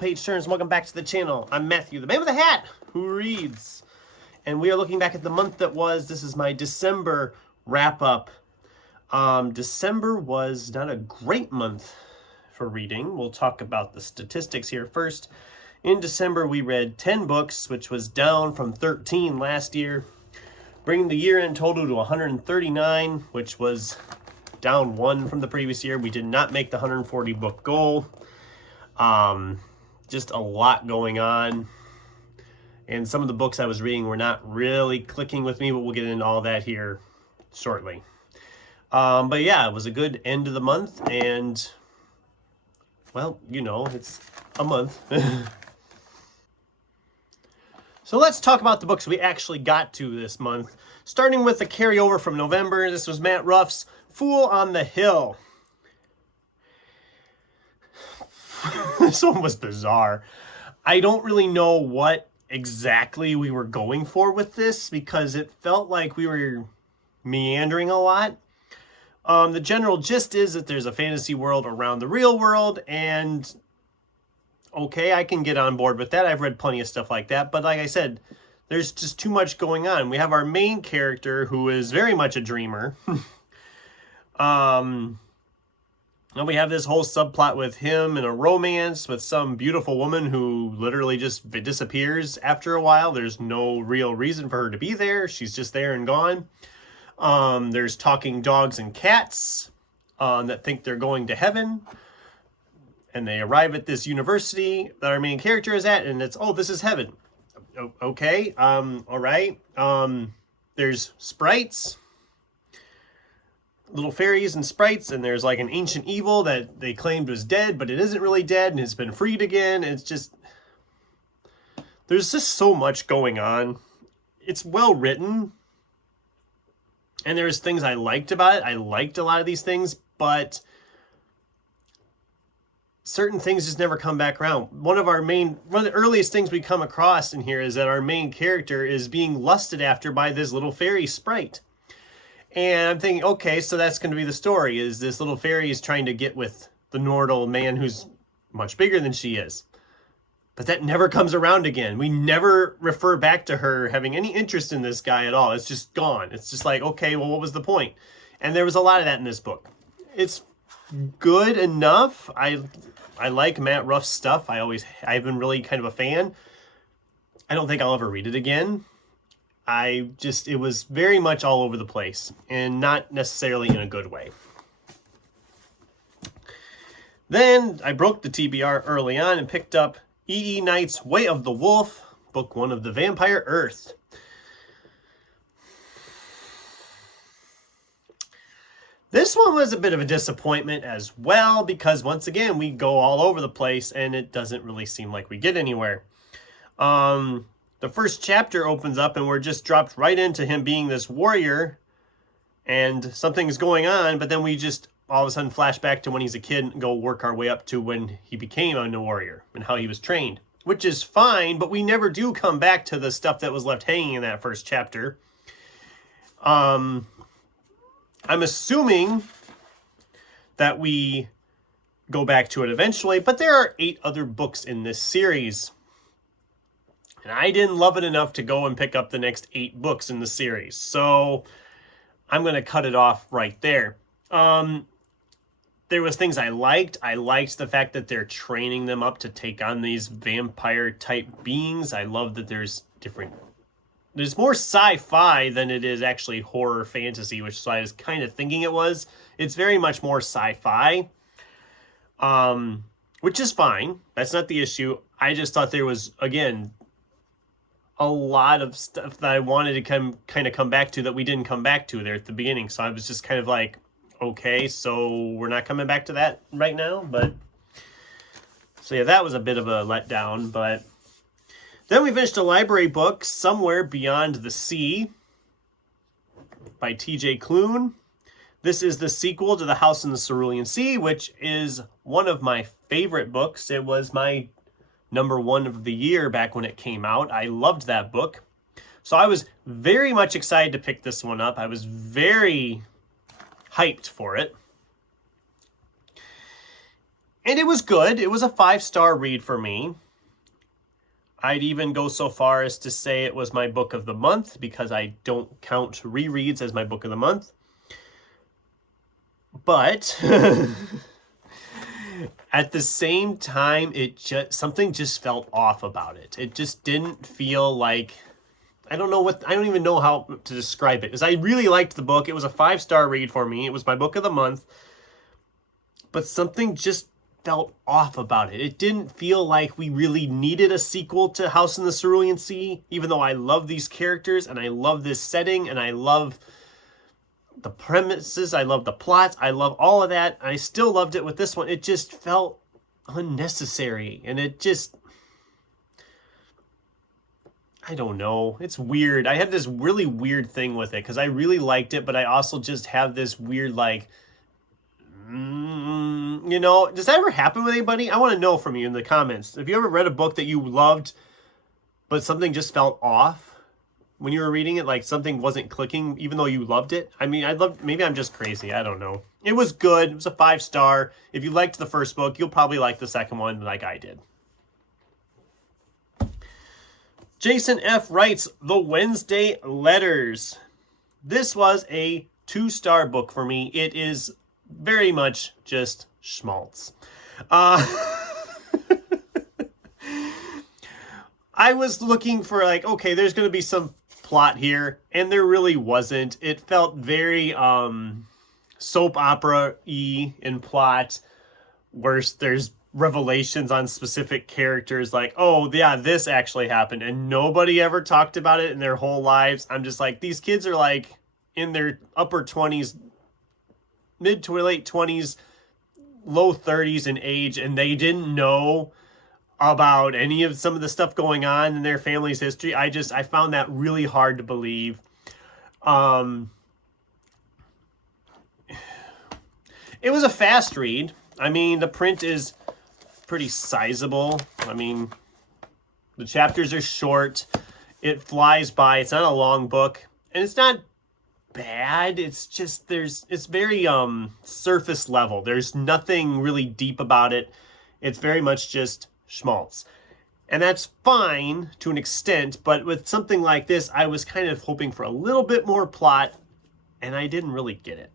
page turns. Welcome back to the channel. I'm Matthew, the man with the hat who reads. And we are looking back at the month that was. This is my December wrap-up. December was not a great month for reading. We'll talk about the statistics here first. In December, we read 10 books, which was down from 13 last year, bringing the year-end total to 139, which was down 1 from the previous year. We did not make the 140 book goal. Just a lot going on. And some of the books I was reading were not really clicking with me, but we'll get into all that here shortly. But yeah, it was a good end of the month, and well, you know, it's a month. So let's talk about the books we actually got to this month. Starting with the carryover from November, this was Matt Ruff's Fool on the Hill. This one was bizarre. I don't really know what exactly we were going for with this because it felt like we were meandering a lot. The general gist is that there's a fantasy world around the real world, and okay, I can get on board with that. I've read plenty of stuff like that, but like I said, there's just too much going on. We have our main character who is very much a dreamer. And we have this whole subplot with him and a romance with some beautiful woman who literally just disappears after a while. There's no real reason for her to be there. She's just there and gone. There's talking dogs and cats that think they're going to heaven. And they arrive at this university that our main character is at, and it's, oh, this is heaven. Okay, all right. There's sprites. Little fairies and sprites, and there's like an ancient evil that they claimed was dead, but it isn't really dead, and it's been freed again. It's just, there's just so much going on. It's well written, and there's things I liked about it. I liked a lot of these things, but certain things just never come back around. One of the earliest things we come across in here is that our main character is being lusted after by this little fairy sprite. And I'm thinking, okay, so that's going to be the story, is this little fairy is trying to get with the Nordal man who's much bigger than she is. But that never comes around again. We never refer back to her having any interest in this guy at all. It's just gone. It's just like, okay, well, what was the point? And there was a lot of that in this book. It's good enough. I like Matt Ruff's stuff. I've been really kind of a fan. I don't think I'll ever read it again. It was very much all over the place, and not necessarily in a good way. Then I broke the TBR early on and picked up E.E. Knight's Way of the Wolf, book 1 of the Vampire Earth. This one was a bit of a disappointment as well, because once again, we go all over the place, and it doesn't really seem like we get anywhere. The first chapter opens up and we're just dropped right into him being this warrior and something's going on, but then we just all of a sudden flash back to when he's a kid and go work our way up to when he became a warrior and how he was trained, which is fine, but we never do come back to the stuff that was left hanging in that first chapter. I'm assuming that we go back to it eventually, but there are 8 other books in this series. And I didn't love it enough to go and pick up the next 8 books in the series. So I'm going to cut it off right there. There was things I liked. I liked the fact that they're training them up to take on these vampire-type beings. I love that there's more sci-fi than it is actually horror fantasy, which I was kind of thinking it was. It's very much more sci-fi, which is fine. That's not the issue. I just thought there was, again, a lot of stuff that I wanted to kind of come back to that we didn't come back to there at the beginning. So I was just kind of like, okay, so we're not coming back to that right now. But so yeah, that was a bit of a letdown. But then we finished a library book, Somewhere Beyond the Sea by T.J. Klune. This is the sequel to The House in the Cerulean Sea, which is one of my favorite books. It was my #1 of the year back when it came out. I loved that book. So I was very much excited to pick this one up. I was very hyped for it. And it was good. It was a 5-star read for me. I'd even go so far as to say it was my book of the month because I don't count rereads as my book of the month. But at the same time, something just felt off about it. It just didn't feel like, I don't even know how to describe it. Because I really liked the book. It was a 5-star read for me. It was my book of the month. But something just felt off about it. It didn't feel like we really needed a sequel to House in the Cerulean Sea, even though I love these characters and I love this setting and I love the premises, I love the plots, I love all of that. I still loved it with this one. It just felt unnecessary, and it just, I don't know. It's weird. I had this really weird thing with it because I really liked it, but I also just have this weird, like, does that ever happen with anybody? I want to know from you in the comments. Have you ever read a book that you loved, but something just felt off when you were reading it? Like something wasn't clicking, even though you loved it? I mean, maybe I'm just crazy. I don't know. It was good. It was a 5-star. If you liked the first book, you'll probably like the second one like I did. Jason F. writes, The Wednesday Letters. This was a 2-star book for me. It is very much just schmaltz. I was looking for like, okay, there's going to be some plot here, and there really wasn't. It felt very soap opera-y in plot, where there's revelations on specific characters like, oh yeah, this actually happened, and nobody ever talked about it in their whole lives. I'm just like, these kids are like in their upper 20s, mid to late 20s, low 30s in age, and they didn't know about any of some of the stuff going on in their family's history. I found that really hard to believe. It was a fast read. I mean, the print is pretty sizable. I mean, the chapters are short. It flies by. It's not a long book, and it's not bad. It's just it's very surface level. There's nothing really deep about it. It's very much just schmaltz. And that's fine to an extent, but with something like this, I was kind of hoping for a little bit more plot, and I didn't really get it.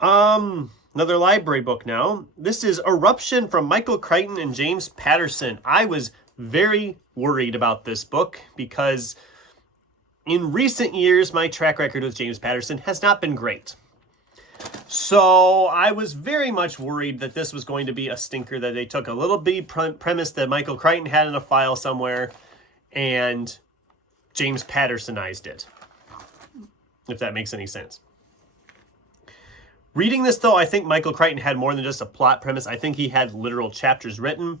Another library book now. This is Eruption from Michael Crichton and James Patterson. I was very worried about this book because in recent years, my track record with James Patterson has not been great. So I was very much worried that this was going to be a stinker, that they took a little bitty premise that Michael Crichton had in a file somewhere and James Pattersonized it, if that makes any sense. Reading this, though, I think Michael Crichton had more than just a plot premise. I think he had literal chapters written.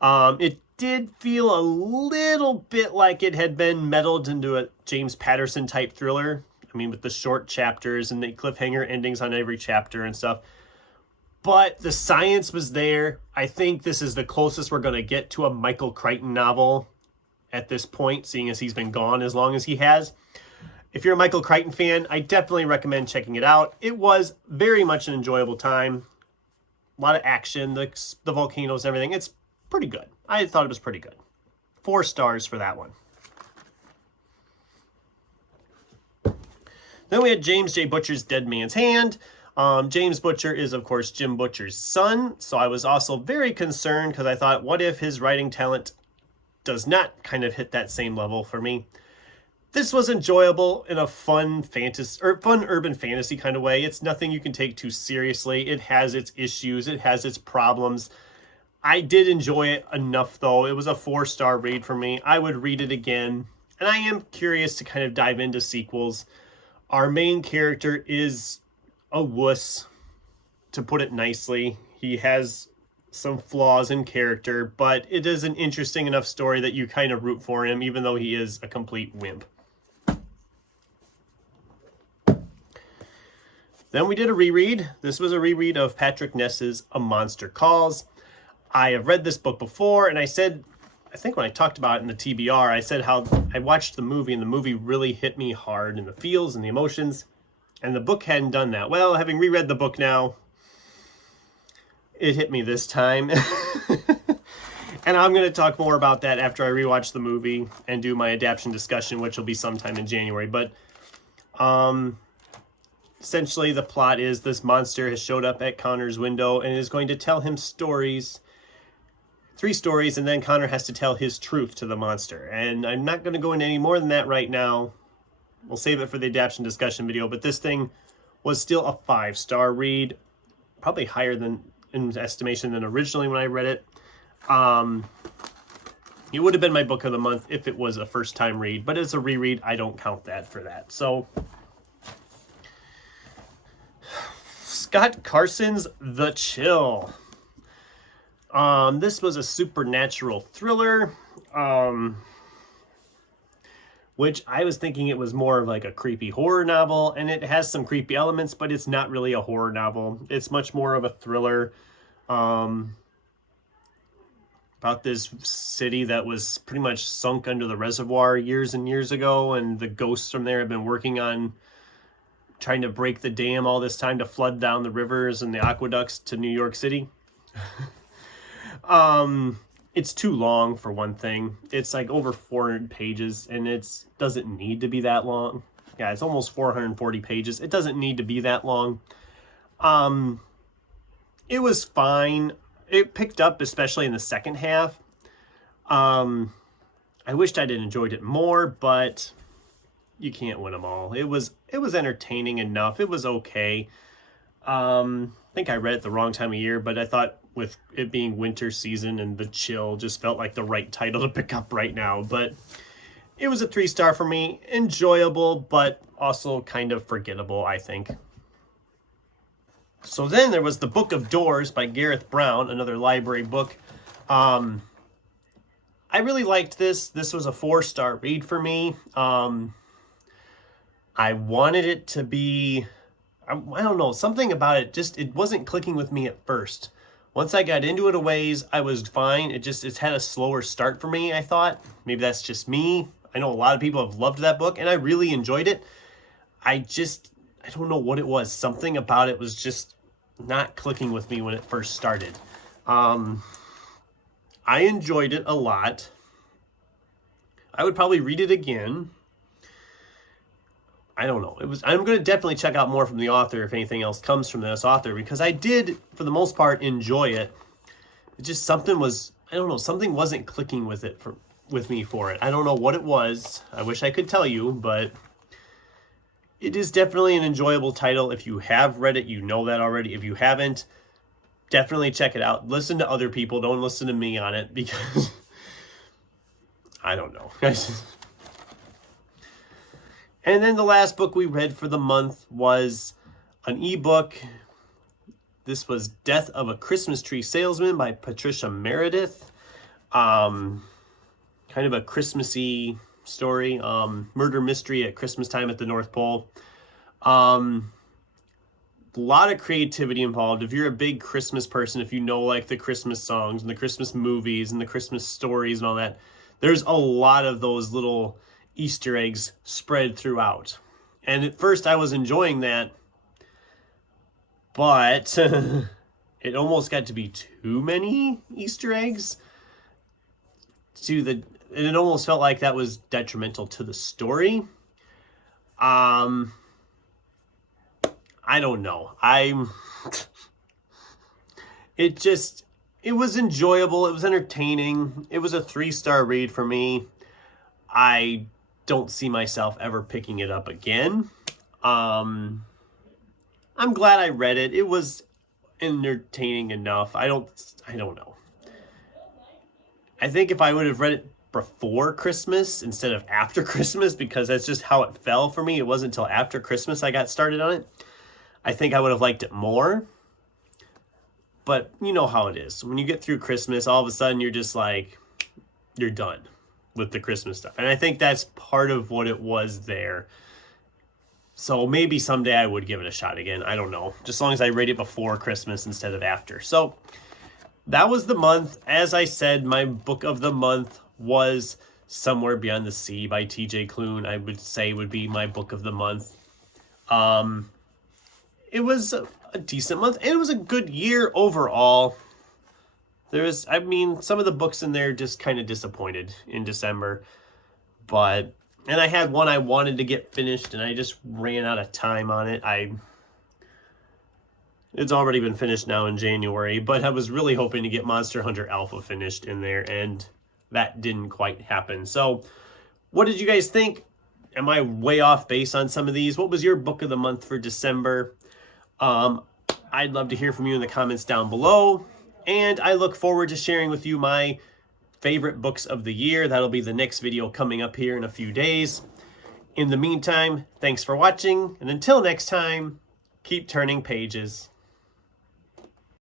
It did feel a little bit like it had been meddled into a James Patterson type thriller. I mean, with the short chapters and the cliffhanger endings on every chapter and stuff. But the science was there. I think this is the closest we're going to get to a Michael Crichton novel at this point, seeing as he's been gone as long as he has. If you're a Michael Crichton fan, I definitely recommend checking it out. It was very much an enjoyable time. A lot of action, the volcanoes, everything. It's pretty good. I thought it was pretty good. 4 stars for that one. Then we had James J. Butcher's Dead Man's Hand. James Butcher is, of course, Jim Butcher's son. So I was also very concerned because I thought, what if his writing talent does not kind of hit that same level for me? This was enjoyable in a fun urban fantasy kind of way. It's nothing you can take too seriously. It has its issues. It has its problems. I did enjoy it enough, though. It was a 4-star read for me. I would read it again. And I am curious to kind of dive into sequels. Our main character is a wuss, to put it nicely. He has some flaws in character, but it is an interesting enough story that you kind of root for him, even though he is a complete wimp. Then we did a reread. This was a reread of Patrick Ness's A Monster Calls. I have read this book before, and I said, I think when I talked about it in the TBR, I said how I watched the movie, and the movie really hit me hard in the feels and the emotions, and the book hadn't done that. Well, having reread the book now, it hit me this time. And I'm going to talk more about that after I rewatch the movie and do my adaptation discussion, which will be sometime in January. But essentially the plot is this monster has showed up at Connor's window and is going to tell him stories, 3 stories, and then Connor has to tell his truth to the monster. And I'm not going to go into any more than that right now. We'll save it for the adaptation discussion video, but this thing was still a 5-star read, probably higher than in estimation than originally when I read it. It would have been my book of the month if it was a first-time read, but as a reread, I don't count that for that. So, Scott Carson's The Chill. This was a supernatural thriller, which I was thinking it was more of like a creepy horror novel, and it has some creepy elements, but it's not really a horror novel. It's much more of a thriller. About this city that was pretty much sunk under the reservoir years and years ago, and the ghosts from there have been working on trying to break the dam all this time to flood down the rivers and the aqueducts to New York City. It's too long for one thing. It's like over 400 pages, and it doesn't need to be that long. Yeah, it's almost 440 pages. It doesn't need to be that long. It was fine. It picked up, especially in the second half. I wished I'd enjoyed it more, but you can't win them all. It was entertaining enough. It was okay. I think I read it the wrong time of year, but I thought with it being winter season and The Chill just felt like the right title to pick up right now. But it was a 3-star for me. Enjoyable, but also kind of forgettable, I think. So then there was The Book of Doors by Gareth Brown, another library book. I really liked this. This was a 4-star read for me. I wanted it to be, I don't know, something about it just, it wasn't clicking with me at first. Once I got into it a ways, I was fine. It's had a slower start for me, I thought. Maybe that's just me. I know a lot of people have loved that book, and I really enjoyed it. I don't know what it was. Something about it was just not clicking with me when it first started. I enjoyed it a lot. I would probably read it again. I don't know. I'm going to definitely check out more from the author if anything else comes from this author, because I did, for the most part, enjoy it. It just something wasn't clicking with me for it. I don't know what it was. I wish I could tell you, but it is definitely an enjoyable title. If you have read it, you know that already. If you haven't, definitely check it out. Listen to other people. Don't listen to me on it, because I don't know. And then the last book we read for the month was an ebook. This was Death of a Christmas Tree Salesman by Patricia Meredith. Kind of a Christmassy story. Murder mystery at Christmas time at the North Pole. A lot of creativity involved. If you're a big Christmas person, if you know like the Christmas songs and the Christmas movies and the Christmas stories and all that, there's a lot of those little Easter eggs spread throughout. And at first I was enjoying that, but it almost got to be too many Easter eggs and it almost felt like that was detrimental to the story. I don't know. It was enjoyable. It was entertaining. It was a 3-star read for me. I don't see myself ever picking it up again. I'm glad I read it. It was entertaining enough. I don't know. I think if I would have read it before Christmas instead of after Christmas, because that's just how it fell for me. It wasn't until after Christmas I got started on it. I think I would have liked it more. But you know how it is. When you get through Christmas, all of a sudden you're just like, you're done with the Christmas stuff. And I think that's part of what it was there. So maybe someday I would give it a shot again. I don't know. Just as long as I read it before Christmas instead of after. So that was the month. As I said, my book of the month was Somewhere Beyond the Sea by T.J. Klune. I would say would be my book of the month. It was a decent month, and it was a good year overall. I mean, some of the books in there just kind of disappointed in December, and I had one I wanted to get finished, and I just ran out of time on it. It's already been finished now in January, but I was really hoping to get Monster Hunter Alpha finished in there, and that didn't quite happen. So, what did you guys think? Am I way off base on some of these? What was your book of the month for December? I'd love to hear from you in the comments down below. And I look forward to sharing with you my favorite books of the year. That'll be the next video coming up here in a few days. In the meantime, thanks for watching. And until next time, keep turning pages.